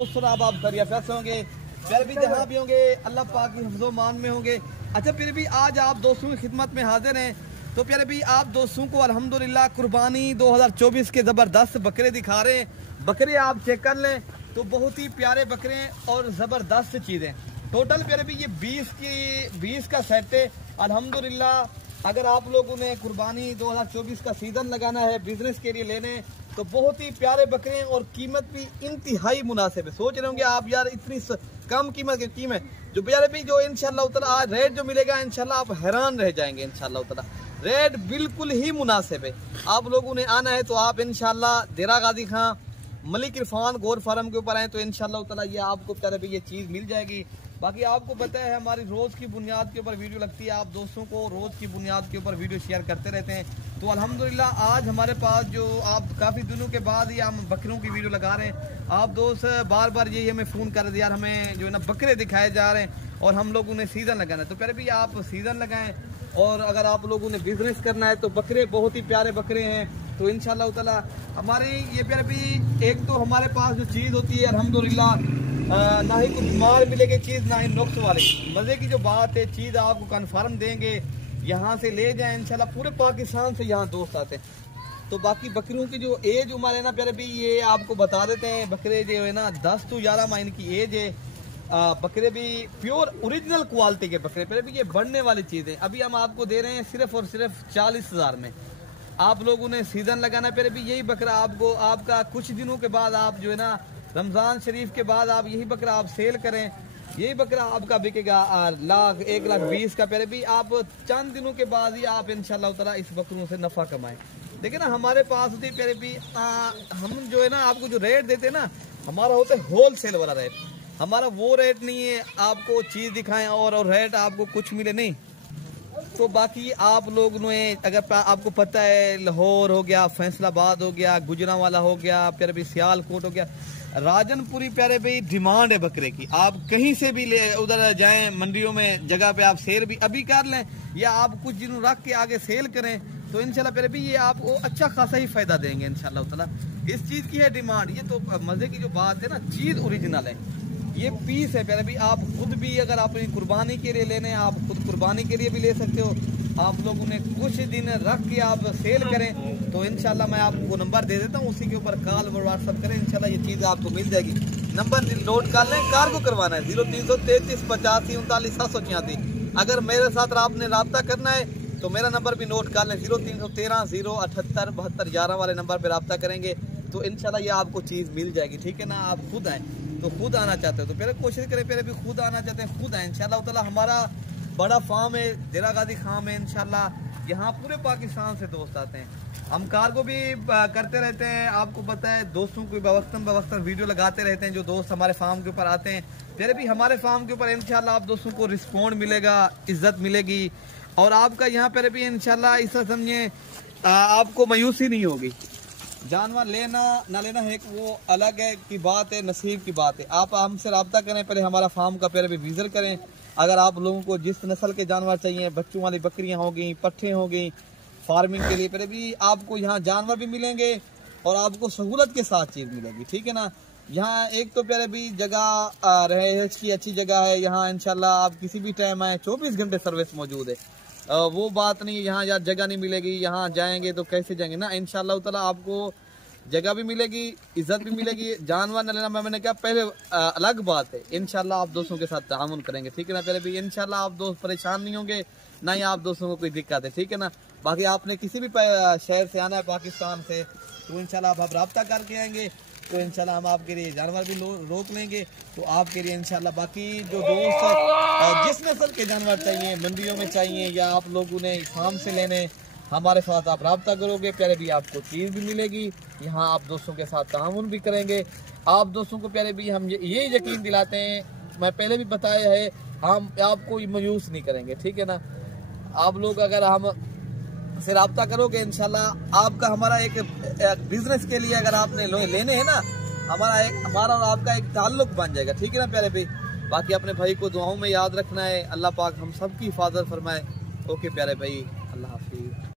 दोस्तों आप खैरियत से होंगे, फिर भी जहाँ भी होंगे अल्लाह पाक की हिफ्ज़ो मान में होंगे। अच्छा, फिर भी आज आप दोस्तों की खिदमत में हाजिर हैं। तो फिर भी आप दोस्तों को अल्हम्दुलिल्लाह कुर्बानी 2024 के ज़बरदस्त बकरे दिखा रहे हैं। बकरे आप चेक कर लें तो बहुत ही प्यारे बकरे और ज़बरदस्त चीज़ें। टोटल फिर भी ये 20 का सेट है अल्हम्दुलिल्लाह। अगर आप लोगों ने कुर्बानी 2024 का सीज़न लगाना है, बिजनेस के लिए लेने, तो बहुत ही प्यारे बकरे हैं और कीमत भी इंतहाई मुनासिब है। सोच रहे होंगे आप यार इतनी कम कीमत की कीमत जो प्यारे भी जो इंशाल्लाह ताला आज रेट जो मिलेगा इंशाल्लाह आप हैरान रह जाएंगे। इंशाल्लाह ताला रेट बिल्कुल ही मुनासिब है। आप लोगों ने आना है तो आप इंशाल्लाह देरा गाजी खां मलिक इरफान गोर फार्म के ऊपर आए तो इंशाल्लाह ताला ये आपको प्यारे भी ये चीज़ मिल जाएगी। बाकी आपको पता है हमारी रोज़ की बुनियाद के ऊपर वीडियो लगती है, आप दोस्तों को रोज़ की बुनियाद के ऊपर वीडियो शेयर करते रहते हैं। तो अल्हम्दुलिल्लाह आज हमारे पास जो आप काफ़ी दिनों के बाद ही हम बकरों की वीडियो लगा रहे हैं। आप दोस्त बार बार यही हमें फ़ोन कर दिया, हमें जो है ना बकरे दिखाए जा रहे हैं और हम लोगों ने सीज़न लगाना है। तो फिर भी आप सीज़न लगाएं और अगर आप लोगों ने बिजनेस करना है तो बकरे बहुत ही प्यारे बकरे हैं। तो इंशाल्लाह ताला हमारे ये फिर भी एक तो हमारे पास जो चीज़ होती है अल्हम्दुलिल्लाह ना ही कुछ बीमार मिलेगी चीज़, ना ही नुक्स वाली। मज़े की जो बात है चीज़ आपको कन्फर्म देंगे, यहाँ से ले जाएं इंशाल्लाह। पूरे पाकिस्तान से यहाँ दोस्त आते हैं। तो बाकी बकरियों की जो एज उम्र है ना प्यारे भी ये आपको बता देते हैं। बकरे जो है ना 10 से 11 माह की एज है। बकरे भी प्योर ओरिजिनल क्वालिटी के बकरे, प्यारे भी ये बढ़ने वाली चीज़ है। अभी हम आपको दे रहे हैं सिर्फ और सिर्फ 40,000 में। आप लोगों ने सीज़न लगाना प्यारे भी यही बकरा आपको आपका कुछ दिनों के बाद आप जो है ना रमज़ान शरीफ के बाद आप यही बकरा आप सेल करें, यही बकरा आपका बिकेगा 1,20,000 का। प्यारे भी आप चंद दिनों के बाद ही आप इंशाल्लाह ताला इस बकरों से नफ़ा कमाएं। देखिए ना हमारे पास होती है प्यारे भी हम जो है ना आपको जो रेट देते हैं ना हमारा होता है होल सेल वाला रेट। हमारा वो रेट नहीं है आपको चीज़ दिखाएं और रेट आपको कुछ मिले नहीं। तो बाकी आप लोग ने अगर आपको पता है लाहौर हो गया, फैसलाबाद हो गया, गुजरांवाला हो गया, प्यारे भी सियालकोट हो गया, राजनपुरी प्यारे भाई डिमांड है बकरे की। आप कहीं से भी ले उधर जाएं मंडियों में जगह पे आप सेल भी अभी कर लें या आप कुछ दिनों रख के आगे सेल करें तो इंशाल्लाह प्यारे भाई ये आपको अच्छा खासा ही फायदा देंगे इंशाल्लाह ताला। इस चीज़ की है डिमांड। ये तो मज़े की जो बात है ना चीज़ ओरिजिनल है, ये पीस है प्यारे भाई। आप खुद भी अगर अपनी कुर्बानी के लिए लेने आप खुद कुर्बानी के लिए भी ले सकते हो। आप लोगों ने कुछ दिन रख के आप सेल करें तो इंशाल्लाह मैं आपको नंबर दे देता हूँ, उसी के ऊपर कॉल और व्हाट्सअप करें, इंशाल्लाह ये चीज़ आपको मिल जाएगी। नंबर नोट कर लें, कार्गो करवाना है 0333 85 39 786। अगर मेरे साथ आपने रब्ता करना है तो मेरा नंबर भी नोट कर लें 0313 078 72 11 वाले नंबर पर रब्ता करेंगे तो इंशाल्लाह ये आपको चीज़ मिल जाएगी। ठीक है ना, आप खुद आएँ तो खुद आना चाहते हो तो फिर कोशिश करें, फिर भी खुद आना चाहते हैं खुद आए इंशाल्लाह ताला। हमारा बड़ा फार्म है, देरा गाजी खाम है इंशाल्लाह। यहाँ पूरे पाकिस्तान से दोस्त आते हैं। हम कार्गो भी करते रहते हैं, आपको पता है दोस्तों को बवस्तन वीडियो लगाते रहते हैं जो दोस्त हमारे फार्म के ऊपर आते हैं। फिर भी हमारे फार्म के ऊपर इंशाल्लाह आप दोस्तों को रिस्पॉन्ड मिलेगा, इज्जत मिलेगी और आपका यहाँ पर भी इंशाल्लाह इस समझे आपको मायूसी नहीं होगी। जानवर लेना ना लेना है वो अलग है की बात है, नसीब की बात है। आप हमसे रब्ता करें, पहले हमारा फार्म का पहले भी विजिट करें। अगर आप लोगों को जिस नस्ल के जानवर चाहिए, बच्चों वाली बकरियां हो गई, पट्ठे हो गई, फार्मिंग के लिए पहले भी आपको यहाँ जानवर भी मिलेंगे और आपको सहूलत के साथ चीज़ मिलेगी। ठीक है ना, यहाँ एक तो पहले भी जगह रहे की अच्छी जगह है। यहाँ इंशाल्लाह आप किसी भी टाइम आए 24 घंटे सर्विस मौजूद है। वो बात नहीं यहाँ यार जगह नहीं मिलेगी, यहाँ जाएंगे तो कैसे जाएंगे ना। इंशाल्लाह ताला आपको जगह भी मिलेगी, इज्जत भी मिलेगी। जानवर न लेना मैंने कहा पहले अलग बात है, इंशाल्लाह आप दोस्तों के साथ तामुन करेंगे। ठीक है ना, पहले भी इंशाल्लाह आप दोस्त परेशान नहीं होंगे, ना ही आप दोस्तों को कोई दिक्कत है। ठीक है ना, बाकी आपने किसी भी शहर से आना है पाकिस्तान से तो इंशाल्लाह आप रब्ता करके आएंगे तो इंशाल्लाह हम आपके लिए जानवर भी रोक लेंगे तो आपके लिए इंशाल्लाह। बाकी जो दोस्त जिस नस्ल के जानवर चाहिए, मंडियों में चाहिए या आप लोगों ने फार्म से लेने, हमारे साथ आप रब्ता करोगे प्यारे भी आपको चीज़ भी मिलेगी। यहाँ आप दोस्तों के साथ तामुन भी करेंगे। आप दोस्तों को प्यारे भी हम ये यकीन दिलाते हैं, मैं पहले भी बताया है, हम आपको मायूस नहीं करेंगे। ठीक है ना, आप लोग अगर हम से रब्ता करोगे इंशाल्लाह आपका हमारा एक बिजनेस के लिए अगर आपने लेने हैं ना हमारा और आपका एक ताल्लुक बन जाएगा। ठीक है ना प्यारे भाई, बाकी अपने भाई को दुआओं में याद रखना है। अल्लाह पाक हम सब की हिफाजत फरमाए। ओके प्यारे भाई।